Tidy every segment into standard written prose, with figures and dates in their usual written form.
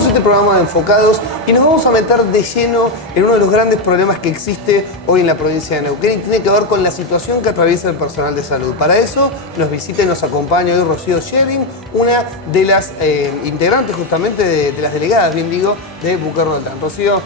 Comenzamos este programa de Enfocados y nos vamos a meter de lleno en uno de los grandes problemas que existe hoy en la provincia de Neuquén y tiene que ver con la situación que atraviesa el personal de salud. Para eso nos visita y nos acompaña hoy Rocío Schering, una de las integrantes justamente de las delegadas, bien digo, de Buque Roldán. Rocío,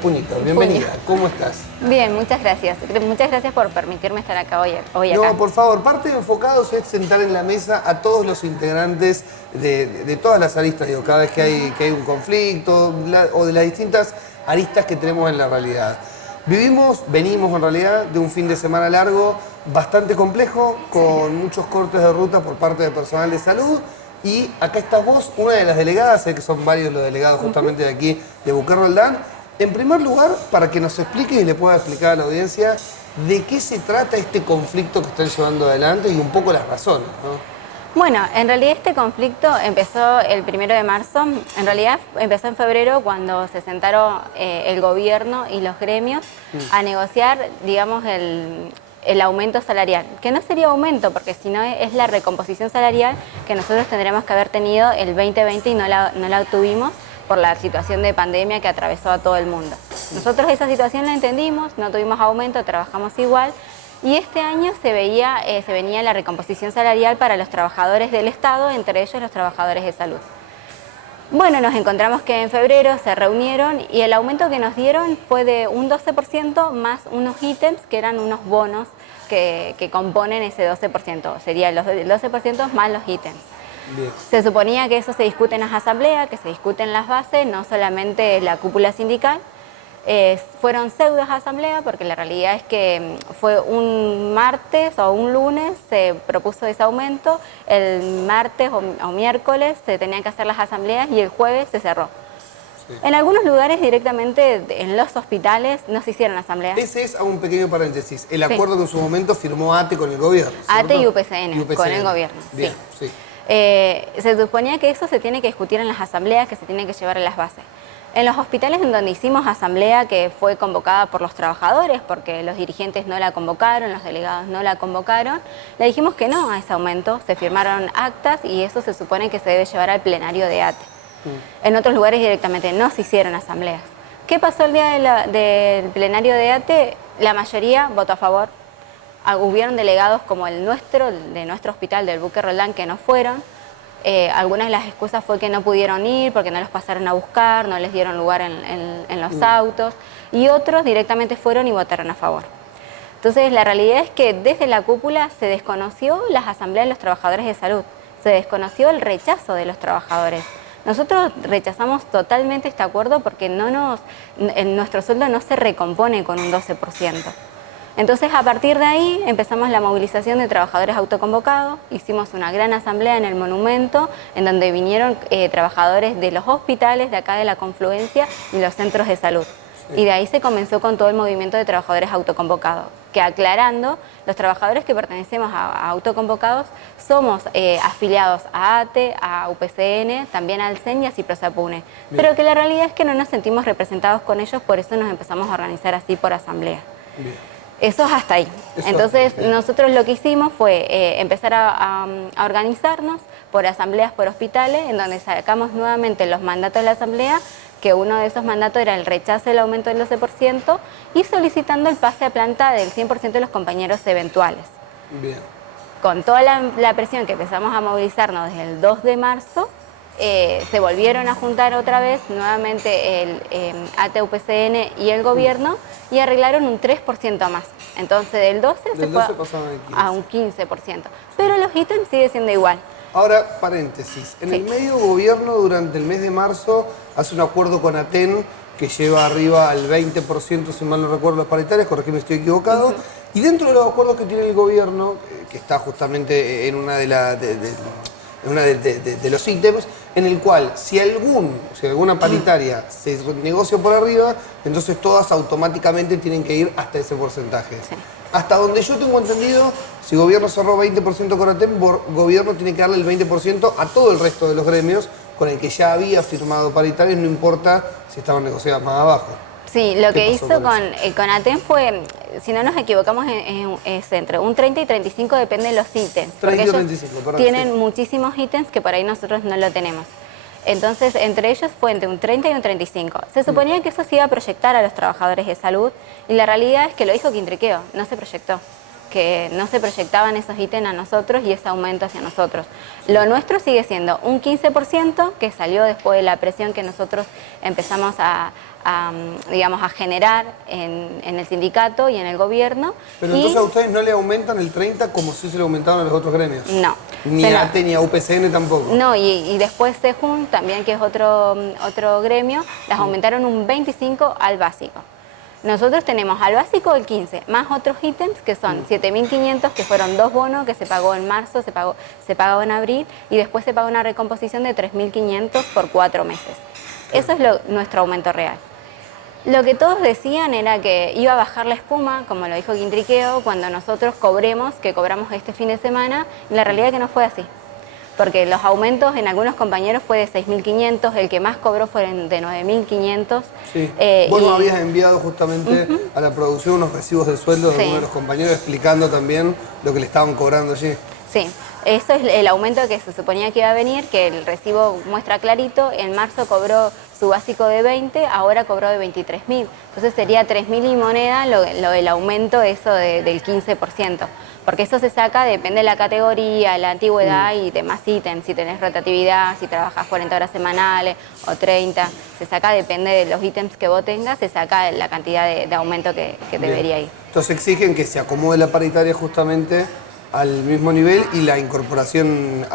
puñito, bienvenida. ¿Cómo estás? Bien, muchas gracias. Muchas gracias por permitirme estar acá hoy acá. No, por favor, parte de Enfocados es sentar en la mesa a todos los integrantes de todas las aristas, digo, cada vez que hay un conflicto o de las distintas aristas que tenemos en la realidad. Venimos en realidad de un fin de semana largo bastante complejo, con muchos cortes de ruta por parte del personal de salud. Y acá estás vos, una de las delegadas, sé que son varios los delegados justamente de aquí, de Buque Roldán. En primer lugar, para que nos expliques y le pueda explicar a la audiencia de qué se trata este conflicto que están llevando adelante y un poco las razones, ¿no? Bueno, en realidad este conflicto empezó el 1 de marzo. En realidad empezó en febrero cuando se sentaron el gobierno y los gremios a negociar, digamos, el aumento salarial, que no sería aumento, porque si no es la recomposición salarial que nosotros tendríamos que haber tenido el 2020 y no la obtuvimos por la situación de pandemia que atravesó a todo el mundo. Nosotros esa situación la entendimos, no tuvimos aumento, trabajamos igual, y este año se venía la recomposición salarial para los trabajadores del Estado, entre ellos los trabajadores de salud. Bueno, nos encontramos que en febrero se reunieron y el aumento que nos dieron fue de un 12% más unos ítems que eran unos bonos que componen ese 12%, sería el 12% más los ítems. Bien. Se suponía que eso se discute en las asambleas, que se discute en las bases, no solamente la cúpula sindical. Fueron pseudos asambleas porque la realidad es que fue un martes o un lunes se propuso ese aumento, el martes o miércoles se tenían que hacer las asambleas y el jueves se cerró. Sí. En algunos lugares directamente en los hospitales no se hicieron asambleas. Ese es, hago un pequeño paréntesis, el acuerdo que en su momento firmó ATE con el gobierno, ¿cierto? ATE y UPCN, con el gobierno. Bien, sí. Se suponía que eso se tiene que discutir en las asambleas, que se tiene que llevar a las bases. En los hospitales en donde hicimos asamblea, que fue convocada por los trabajadores, porque los dirigentes no la convocaron, los delegados no la convocaron, le dijimos que no a ese aumento, se firmaron actas y eso se supone que se debe llevar al plenario de ATE. En otros lugares directamente no se hicieron asambleas. ¿Qué pasó el día del plenario de ATE? La mayoría votó a favor. Hubieron delegados como el nuestro, de nuestro hospital, del Buque Roldán, que no fueron. Algunas de las excusas fue que no pudieron ir porque no los pasaron a buscar, no les dieron lugar en los autos, y otros directamente fueron y votaron a favor. Entonces la realidad es que desde la cúpula se desconoció las asambleas de los trabajadores de salud, se desconoció el rechazo de los trabajadores. Nosotros rechazamos totalmente este acuerdo porque nuestro sueldo no se recompone con un 12%. Entonces, a partir de ahí, empezamos la movilización de trabajadores autoconvocados, hicimos una gran asamblea en el monumento, en donde vinieron trabajadores de los hospitales de acá de la Confluencia y los centros de salud. Sí. Y de ahí se comenzó con todo el movimiento de trabajadores autoconvocados, que aclarando, los trabajadores que pertenecemos a autoconvocados somos afiliados a ATE, a UPCN, también al CEN y a Ciprosapune. Pero que la realidad es que no nos sentimos representados con ellos, por eso nos empezamos a organizar así por asamblea. Bien. Eso es hasta ahí. Entonces nosotros lo que hicimos fue empezar a organizarnos por asambleas, por hospitales, en donde sacamos nuevamente los mandatos de la asamblea, que uno de esos mandatos era el rechazo del aumento del 12% y solicitando el pase a planta del 100% de los compañeros eventuales. Bien. Con toda la presión que empezamos a movilizarnos desde el 2 de marzo, se volvieron a juntar otra vez nuevamente el ATE-UPCN y el gobierno y arreglaron un 3% más. Entonces del 12 se fue a un 15%. Pero los ítems siguen siendo igual. Ahora, paréntesis. En el medio gobierno durante el mes de marzo hace un acuerdo con ATEN que lleva arriba al 20%, si mal no recuerdo, los paritarios, corregime si estoy equivocado. Y dentro de los acuerdos que tiene el gobierno, que está justamente en una de los ítems, en el cual si alguna paritaria se negocia por arriba, entonces todas automáticamente tienen que ir hasta ese porcentaje. Sí. Hasta donde yo tengo entendido, si gobierno cerró 20% con ATEN, gobierno tiene que darle el 20% a todo el resto de los gremios con el que ya había firmado paritarios, no importa si estaban negociadas más abajo. Sí, lo que hizo con ATEN fue, si no nos equivocamos, es entre un 30 y 35, depende de los ítems. 30 y 35, perdón. Tienen muchísimos ítems que por ahí nosotros no lo tenemos. Entonces, entre ellos fue entre un 30 y un 35. Se suponía que eso se iba a proyectar a los trabajadores de salud y la realidad es que lo dijo Quintriqueo, no se proyectó, que no se proyectaban esos ítems a nosotros y ese aumento hacia nosotros. Lo nuestro sigue siendo un 15% que salió después de la presión que nosotros empezamos digamos, a generar en el sindicato y en el gobierno. Pero entonces a ustedes no le aumentan el 30 como si se le aumentaban a los otros gremios. No. Ni a ATE ni a UPCN tampoco. No, y después SEJUN también, que es otro gremio, las aumentaron un 25 al básico. Nosotros tenemos al básico el 15, más otros ítems que son 7.500, que fueron 2 bonos, que se pagó en marzo, se pagó en abril, y después se pagó una recomposición de 3.500 por 4 meses. Eso es nuestro aumento real. Lo que todos decían era que iba a bajar la espuma, como lo dijo Quintriqueo, cuando nosotros que cobramos este fin de semana, y la realidad es que no fue así. Porque los aumentos en algunos compañeros fue de 6.500, el que más cobró fue de 9.500. Sí. Vos nos habías enviado justamente a la producción unos recibos de sueldo de uno de los compañeros explicando también lo que le estaban cobrando allí. Sí, eso es el aumento que se suponía que iba a venir, que el recibo muestra clarito. En marzo cobró su básico de 20, ahora cobró de 23.000. Entonces sería 3.000 y moneda lo del aumento eso del 15%. Porque eso se saca, depende de la categoría, la antigüedad y demás ítems. Si tenés rotatividad, si trabajas 40 horas semanales o 30, se saca, depende de los ítems que vos tengas, se saca la cantidad de aumento que debería ir. Entonces exigen que se acomode la paritaria justamente al mismo nivel y la incorporación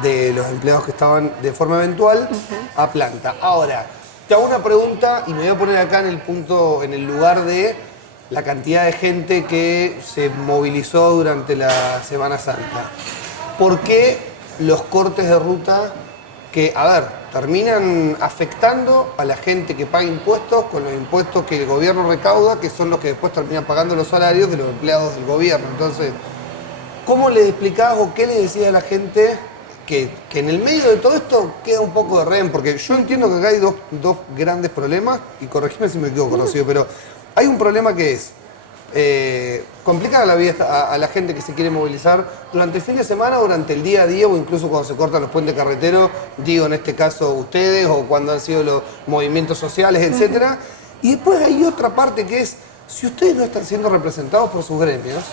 de los empleados que estaban de forma eventual a planta. Ahora, te hago una pregunta y me voy a poner acá en el lugar de la cantidad de gente que se movilizó durante la Semana Santa. ¿Por qué los cortes de ruta que, a ver, terminan afectando a la gente que paga impuestos con los impuestos que el gobierno recauda, que son los que después terminan pagando los salarios de los empleados del gobierno? Entonces, ¿cómo le explicás o qué le decís a la gente que en el medio de todo esto queda un poco de rehén? Porque yo entiendo que acá hay dos grandes problemas, y corregime si me equivoco, Rocío, pero hay un problema que es complicar la vida a la gente que se quiere movilizar durante el fin de semana, durante el día a día o incluso cuando se cortan los puentes carreteros, digo en este caso ustedes, o cuando han sido los movimientos sociales, etcétera. Y después hay otra parte que es, si ustedes no están siendo representados por sus gremios,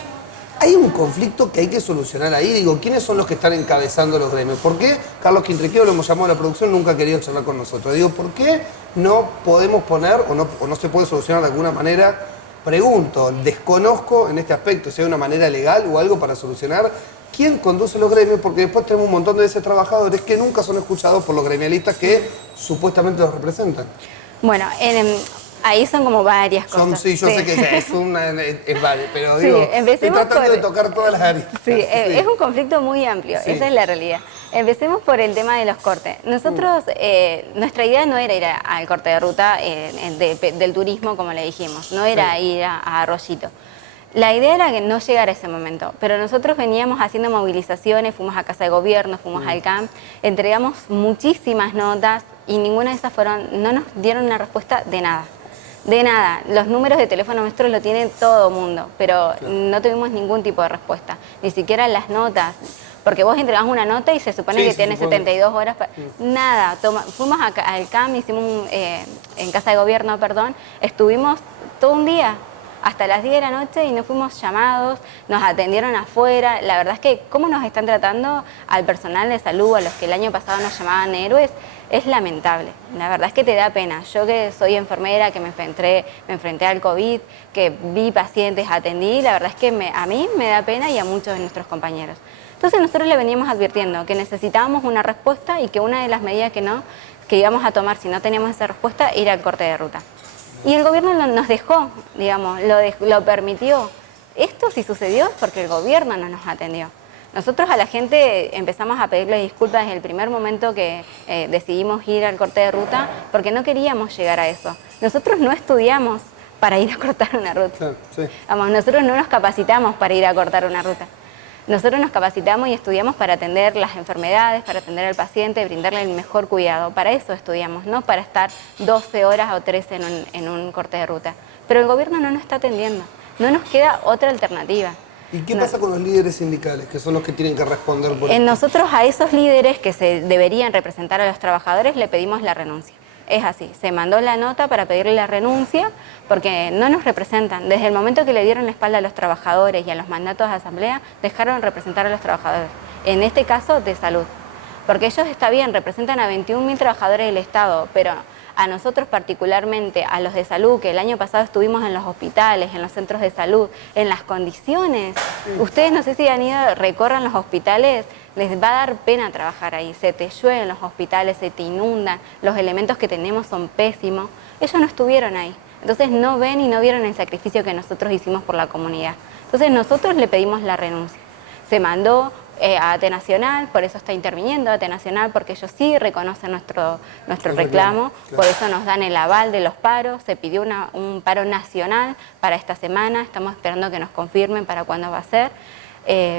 hay un conflicto que hay que solucionar ahí. Digo, ¿quiénes son los que están encabezando los gremios? ¿Por qué Carlos Quintriqueo, lo hemos llamado a la producción, nunca ha querido charlar con nosotros? Digo, ¿por qué no podemos poner o no se puede solucionar de alguna manera? Pregunto, desconozco en este aspecto si hay una manera legal o algo para solucionar quién conduce los gremios, porque después tenemos un montón de esos trabajadores que nunca son escuchados por los gremialistas que supuestamente los representan. Bueno, ahí son como varias cosas. Sí, yo sé que es varias, pero digo, estoy tratando de tocar todas las áreas. Sí, es un conflicto muy amplio, esa es la realidad. Empecemos por el tema de los cortes. Nosotros, nuestra idea no era ir al corte de ruta del turismo, como le dijimos, no era ir a Arroyito. La idea era que no llegara ese momento, pero nosotros veníamos haciendo movilizaciones, fuimos a Casa de Gobierno, fuimos al CAM, entregamos muchísimas notas y ninguna de esas no nos dieron una respuesta de nada. De nada, los números de teléfono nuestros lo tiene todo mundo, pero no tuvimos ningún tipo de respuesta, ni siquiera las notas, porque vos entregás una nota y se supone que tiene 72 horas, nada, fuimos al CAM, hicimos en Casa de Gobierno, perdón, estuvimos todo un día, hasta las 10 de la noche y no fuimos llamados, nos atendieron afuera. La verdad es que cómo nos están tratando al personal de salud, a los que el año pasado nos llamaban héroes, es lamentable. La verdad es que te da pena. Yo que soy enfermera, que me enfrenté al COVID, que vi pacientes, atendí, la verdad es que a mí me da pena y a muchos de nuestros compañeros. Entonces nosotros le veníamos advirtiendo que necesitábamos una respuesta y que una de las medidas que íbamos a tomar si no teníamos esa respuesta era el corte de ruta. Y el gobierno nos dejó, digamos, lo permitió. Esto sí sucedió es porque el gobierno no nos atendió. Nosotros a la gente empezamos a pedirle disculpas desde el primer momento que decidimos ir al corte de ruta porque no queríamos llegar a eso. Nosotros no estudiamos para ir a cortar una ruta. Claro, sí. Vamos, nosotros no nos capacitamos para ir a cortar una ruta. Nosotros nos capacitamos y estudiamos para atender las enfermedades, para atender al paciente, brindarle el mejor cuidado. Para eso estudiamos, no para estar 12 horas o 13 en un corte de ruta. Pero el gobierno no nos está atendiendo, no nos queda otra alternativa. ¿Y qué pasa con los líderes sindicales, que son los que tienen que responder por esto? Nosotros a esos líderes que se deberían representar a los trabajadores le pedimos la renuncia. Es así, se mandó la nota para pedirle la renuncia porque no nos representan. Desde el momento que le dieron la espalda a los trabajadores y a los mandatos de asamblea, dejaron de representar a los trabajadores, en este caso de salud. Porque ellos, está bien, representan a 21.000 trabajadores del Estado, pero a nosotros particularmente, a los de salud, que el año pasado estuvimos en los hospitales, en los centros de salud, en las condiciones. Ustedes no sé si han ido, recorran los hospitales, les va a dar pena trabajar ahí. Se te llueve en los hospitales, se te inundan, los elementos que tenemos son pésimos. Ellos no estuvieron ahí. Entonces no ven y no vieron el sacrificio que nosotros hicimos por la comunidad. Entonces nosotros le pedimos la renuncia. Se mandó a ATE Nacional, por eso está interviniendo ATE Nacional, porque ellos sí reconocen nuestro reclamo, claro. Por eso nos dan el aval de los paros. Se pidió un paro nacional para esta semana, estamos esperando que nos confirmen para cuándo va a ser,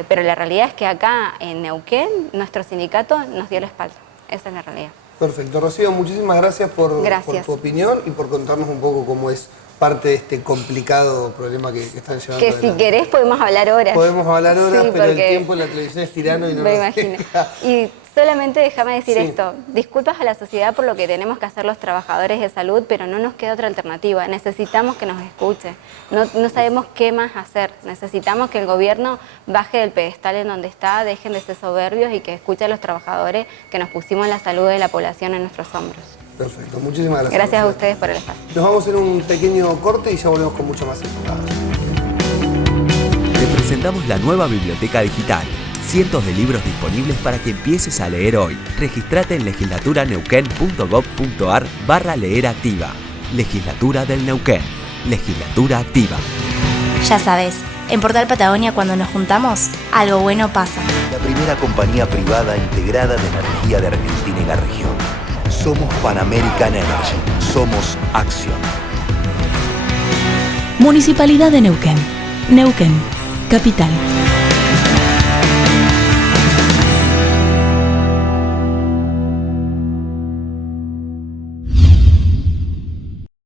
pero la realidad es que acá en Neuquén nuestro sindicato nos dio la espalda, esa es la realidad. Perfecto, Rocío, muchísimas gracias por tu opinión y por contarnos un poco cómo es parte de este complicado problema que están llevando que adelante. Si querés podemos hablar horas. Podemos hablar horas, sí, pero el tiempo en la televisión es tirano y no me nos imagino. deja. Y solamente déjame decir esto, disculpas a la sociedad por lo que tenemos que hacer los trabajadores de salud, pero no nos queda otra alternativa, necesitamos que nos escuche, no sabemos qué más hacer, necesitamos que el gobierno baje del pedestal en donde está, dejen de ser soberbios y que escuche a los trabajadores que nos pusimos la salud de la población en nuestros hombros. Perfecto, muchísimas gracias. Gracias a ustedes por el espacio. Nos vamos a hacer un pequeño corte y ya volvemos con mucho más informados. Te presentamos la nueva biblioteca digital. Cientos de libros disponibles para que empieces a leer hoy. Regístrate en legislaturaneuquén.gov.ar/leer activa. Legislatura del Neuquén. Legislatura activa. Ya sabes, en Portal Patagonia cuando nos juntamos, algo bueno pasa. La primera compañía privada integrada de energía de Argentina y la región. Somos Pan American Energy. Somos Acción. Municipalidad de Neuquén. Neuquén, capital.